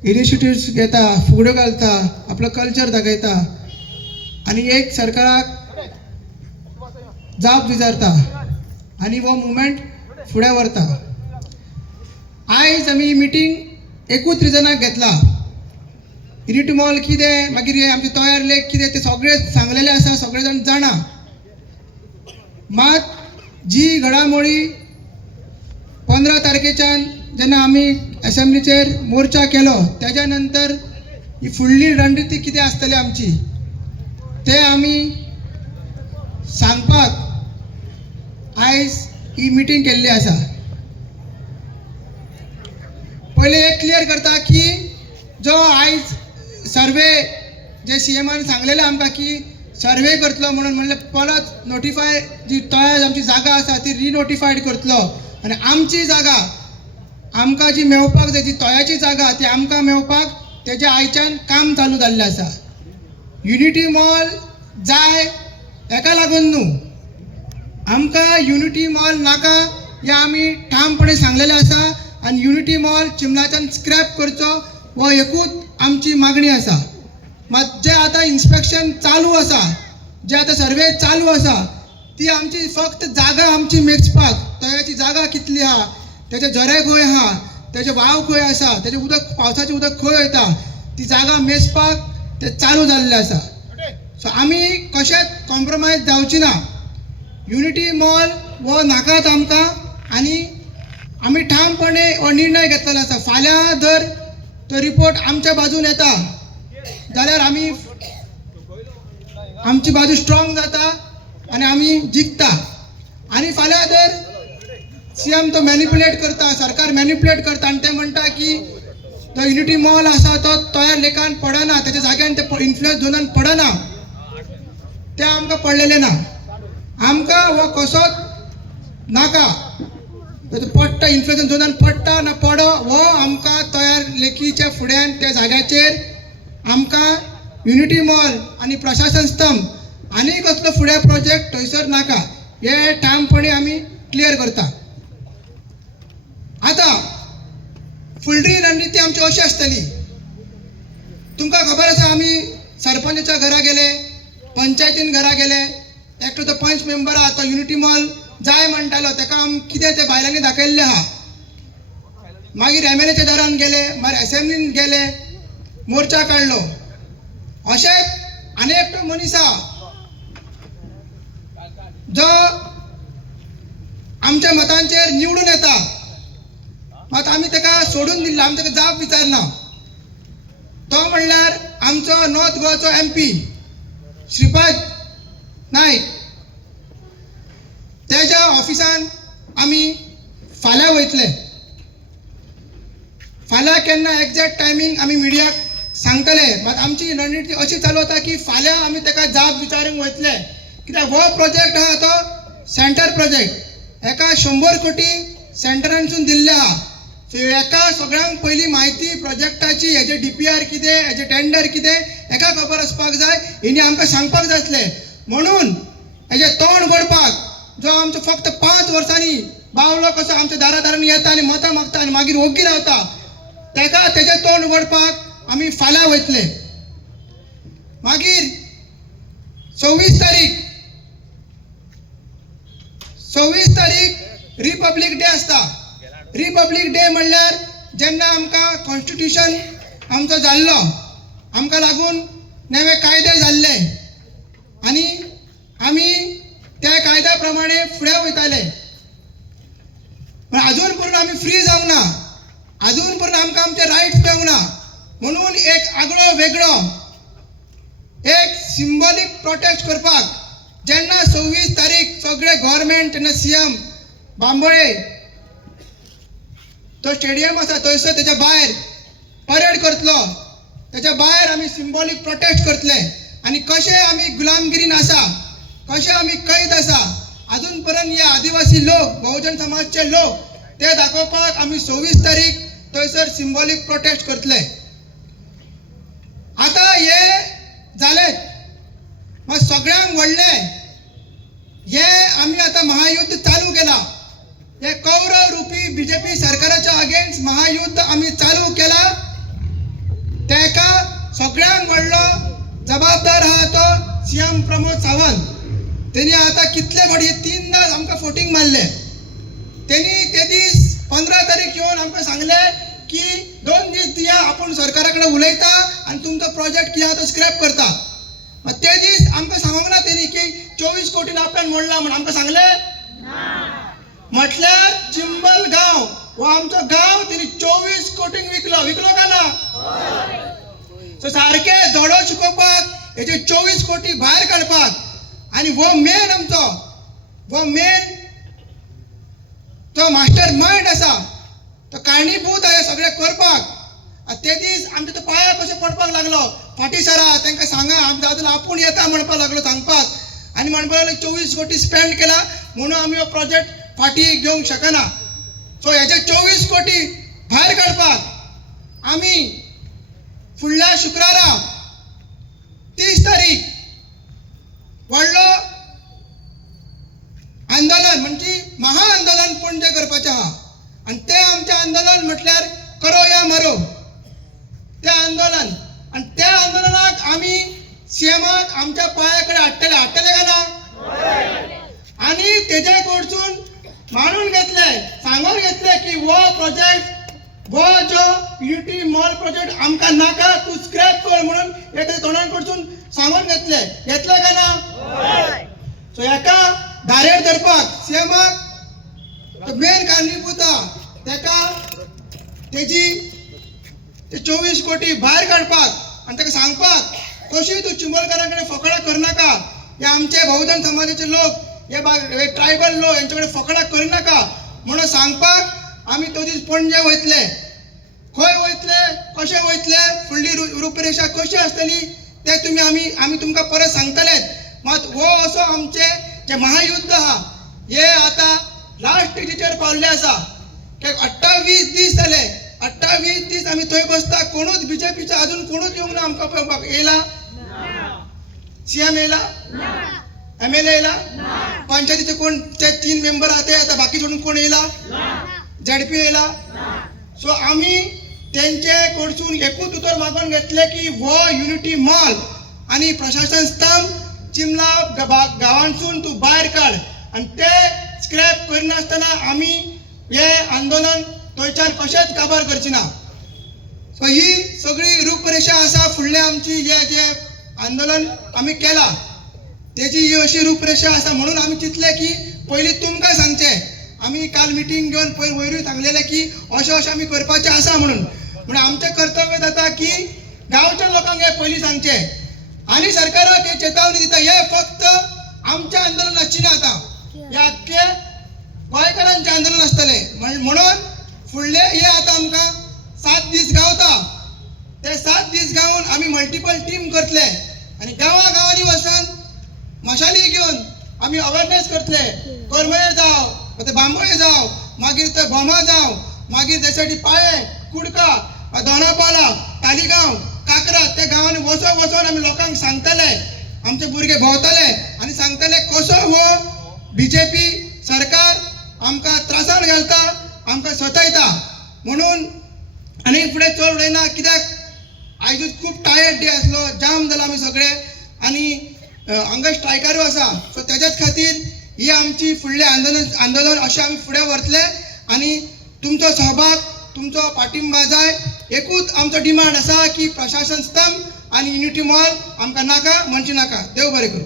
Initiatives घेता, फुगड्यो घालता, आपलो कल्चर दाखयता आनी एक सरकाराक जाप विचारता आनी हो मुवमेंट फुडें व्हरता. आयज आमी मिटींग एकूच रिजनाक घेतला. युनिटी मॉल कितें, मागीर हे आमचे तयार लेक कितें, ते सगळे सांगलेले आसा, सगळे जाण जाणा. मात जी घडामोडी 15 तारखेच्यान जेन्ना आमी असेंब्लीचेर मोर्चा केलो त्याच्या नंतर ही फुडली रणनीती कितें आसतली आमची ते आमी सांगपाक आयज ही मिटींग केल्ली आसा. पहिले एक क्लियर करता की जो आयज सर्वे जे सीएमान सांगलेले आमकां की सर्वे करतलो म्हणून, म्हणलें परत नोटिफाय जी तयार आमची जागा आसा ती रिनोटिफायड करतलो आनी आमची जागा आमकां जी मेवपाक जाय, जी तयाची जागा ती आमकां मेवपाक तेजें आयच्यान काम चालू जाल्लें आसा. युनिटी मॉल जाय हेका लागून न्हू, आमकां युनिटी मॉल नाका हें आमी ठामपणे सांगलेलें आसा आनी युनिटी मॉल चिमलाच्यान स्क्रॅप करचो हो एकूच आमची मागणी आसा. मात जे आतां इन्स्पेक्शन चालू आसा, जे आतां सर्वे चालू आसा, ती आमची फक्त जागा आमची मेजपाक, तयाची जागा कितली आहा, तेजे झरे खंय आहा, तेजे व्हाव खंय आसा, तेजे उदक पावसाचें उदक खंय वयता, ती जागा मेजपाक ते चालू जाल्लें आसा. सो आमी कशेंच कॉम्प्रोमायज जावची ना. युनिटी मॉल हो नाकाच आमकां आनी आमी ठामपणे हो निर्णय घेतलेलो आसा. फाल्यां जर तो रिपोर्ट आमच्या बाजून येता जाल्यार आमी आमची बाजू स्ट्रॉंग जाता आनी आमी जिखता. आनी फाल्यां जर सीएम तो मॅनिप्युलेट करता, सरकार मॅनिप्युलेट करता आनी ते म्हणटा की तो युनिटी मॉल आसा तो तयार लेखान पडना, त्याच्या जाग्यान ते इन्फ्लुएन्स झोनान पडना, ते आमकां पडलेले ना. आमकां हो कसोच नाका. पडटा इन्फ्लुएन्स झोनान पडटा ना पडो हो आमकां तयार लेखीच्या फुड्यान त्या जाग्याचेर आमकां युनिटी मॉल आनी प्रशासन स्तंभ आनी कसलो फुडें प्रोजेक्ट थंयसर नाका, हे ठामपणे आमी क्लियर करता. आतां फुडली रणनीती आमची अशी आसतली. तुमकां खबर आसा आमी सरपंचाच्या घरा गेले, पंचायतीन घरा गेले, एकटो तो पंच मेंबर आहा तो युनिटी मॉल जाय म्हणटालो, ताका आमी कितें ते बायलांनी दाखयल्लें आहा. मागीर MLAच्या दारान गेले, मागीर असेंब्लीन गेले, मोर्चा काडलो. अशेंच आनी एकटो मनीस आहा जो आमच्या मतांचेर निवडून येता, मात आमी ताका सोडून दिल्लो, आमी ताका जाप विचारना. तो म्हणल्यार आमचो नॉर्थ गोवाचो MP श्रीपाद नायक. तेज्या ऑफिसान आमी फाल्यां वयतले. फाल्यां केन्ना एक्झॅक्ट टायमींग आमी मिडियाक सांगतले. मात आमची रणनीती अशी चालू जाता की फाल्यां आमी ताका जाप विचारूंक वयतले, कित्याक हो प्रोजेक्ट आहा तो सेंटर प्रोजेक्ट, हेका 100 कोटी सेंटरानसून दिल्ले आहा. सो हेका सगळ्यांक पयली म्हायती प्रोजेक्टाची, हेजे DPR कितें, हेजे टेंडर कितें, हेका खबर आसपाक जाय. हेणी आमकां सांगपाक जाय आसलें. म्हणून हेजे तोंड घडपाक जो आमचो फक्त 5 वर्सांनी बावलो कसो आमच्या दारादारांनी येता आनी मतां मागता आनी मागीर ओग्गी रावता, तेका तेजे तोंड घडपाक आमी फाल्यां वयतले. मागीर 26 तारीख रिपब्लीक डे आसता. रिपब्लीक डे म्हणल्यार जेन्ना आमकां कॉन्स्टिट्यूशन आमचो जाल्लो, आमकां लागून नवे कायदे जाल्ले आनी आमी त्या कायद्या प्रमाणे फुडें वयताले. पण अजून पर्यंत आमी फ्री जावंक ना, अजून पर्यंत आमकां आमचे रायट्स मेळूंक ना. म्हणून एक आगळो वेगळो एक सिंबॉलीक प्रोटेस्ट करपाक जेन्ना 26 तारीख सगळे गव्हर्मेंट तेन्ना CM बांबोळे तो स्टेडियम आसा थंयसर तेच्या भायर परेड करतलो, तेच्या भायर आमी सिंबॉलीक प्रोटेस्ट करतले. आनी कशे आमी गुलामगिरीन आसा, कशे आमी कैद आसा, अजून पर्यंत हे आदिवासी लोक, बहुजन समाजचे लोक, ते दाखोवपाक आमी 26 तारीख थंयसर सिंबॉलीक प्रोटेस्ट करतले. आतां हे जालेत, मग सगळ्यांक व्हडलें हे आमी आतां महायुद्ध चालू केला. हे कौरव रूपी BJP सरकाराच्या अगेन्स्ट महायुद्ध आमी चालू केला सगळ्यांक व्हडलो जबाबदार आहा तो सीएम प्रमोद सावंत. त्यांनी आता कितले फाटी 3दा आमकां फोटिंग मारले. त्यांनी ते दीस 15 तारीख येवन आमकां सांगले की 2 दीस दिया, आपण सरकारा कडेन उलयता आणि तुमचो प्रोजेक्ट कितें तो स्क्रॅप करता. मग ते दीस आमकां सांगूंक ना त्यांनी की 24 कोटीन आपल्यान मोडला म्हणून आमकां सांगले. म्हटल्यार चिंबल गांव हो आमचो गांव त्यांनी 24 कोटींक विकलो का ना. सो सारखे धडो शिकोवपाक हेचे 24 कोटी भायर काडपाक आणि वो मेन आमचो तो मास्टर माइंड आसा, तो कारणीभूत आहे सगळे करपाक. ते दीस आमचे तो पांयां कशें पडपाक लागलो. फाटी सरा तांकां सांगा आमच्या आपूण येता म्हणपाक लागलो सांगपाक आणि म्हणपाक लागलो 24 कोटी स्पेंड केला म्हणून आमी हो प्रोजेक्ट फाटी घेवंक शकना. सो हेचे 24 कोटी भायर काडपाक आमी फुडल्या शुक्रारा 30 तारीख व्हडलो आंदोलन म्हणजे महाआंदोलन पणजे करपाचें आहा. आणि ते आमचें आंदोलन म्हटल्यार करो या मरो ते आंदोलन. आणि त्या आंदोलनाक आमी सीएमाक आमच्या पांया कडेन हाडटले का ना. आणि तेजे कडसून मानून घेतले, सांगून घेतले की वो जो युनिटी मॉल प्रोजेक्ट आमकां नाका, तू स्क्रॅप कर म्हणून हे तोंडां कडसून सांगून घेतले का ना. सो हेका धारेर धरपाक सीएमाक मेन कारणीभूत तेका तेजी 24 कोटी भायर काडपाक आणि ताका सांगपाक कशी तू चिंबलकारां कडेन फकाणां करनाका. हे आमचे बहुजन समाजाचे लोक, हे ट्रायबल लोक यांचे कडेन फकाणां करनाका म्हणून सांगपाक आमी तो दीस पणजे वयतले. खंय वयतले, कशें वयतले, फुडली रूपरेषा कशी आसतली ते आमी तुमकां परत सांगतलेच. मात हो असो आमचे जे महायुद्ध आहा हे आता लास्ट स्टेजीचेर पावल्ले आसा. 28 दीस जाले, 28 दीस आमी थंय बसता. कोणूच बीजेपीचा अजून कोणूच येवंक ना आमकां पळोवपाक. येयला सीएम येयला, एमएलए येयला, पंचायतीचे कोण ते 3 मेंबर आहा ते आता बाकी सोडून कोण येयला, झेडपी येयला. सो आमी तेंचे कडसून एकूच उतर मागून घेतले की हो युनिटी मॉल आणि प्रशासन स्तंभ चिमला गांवांतसून तू भायर काड आणि ते स्क्रॅप करनासतना आमी हे आंदोलन थंयच्यान कशेंच काबार करची ना. सो ही सगळी रूपरेषा आसा फुडले आमची जे आंदोलन आमी केला तेजी ही अशी रूपरेषा आसा. म्हणून आमी चिंतले की पयलीं तुमकां सांगचे. आमी काल मिटींग घेवन पयर वयरूय सांगलेले की अशें आमी करपाचें आसा म्हणून आमचें कर्तव्य जाता की गांवच्या लोकांक हे पयलीं सांगचे आणि सरकाराक हे चेतावणी दिता. हे फक्त आमच्या आंदोलनाची ना, आता हे आख्खे गोंयकारांचे आंदोलन आसतले. म्हणून फुडले हे आता आमकां 7 दीस गावता. ते 7 दीस गावून आमी मल्टिपल टीम करतले आणि गांवांनी वचून मशाली घेवन आमी अवेरनेस करतले. करमळे जावं, ते बांबोळे जावं, मागीर ते बोमा जावं, मागीर त्यासाठी पाळे, कुडका, दोनापावला, तालिगांव, काकरा त्या गांवांनी वचून आमी लोकांक सांगतले. आमचे भुरगे भोंवतले आणि सांगतले कसो हो बीजेपी सरकार आमकां त्रासान घालता, आमकां सतयता. म्हणून आनी फुडें चड उलयना कित्याक आयजूच खूब टायर्ड डे आसलो, जाम जाला आमी सगळे आणि हांगा स्ट्रायकारूय आसा. सो तेज्याच खातीर ही आमची फुडलें आंदोलन अशें आमी फुडें व्हरतले आणि तुमचो सहभाग, तुमचो पाठिंबा जाय. एकूच आमचो डिमांड आसा की प्रशासन स्तंभ आणि युनिटी मॉल आमकां नाका म्हणजे नाका. देव बरें करूं.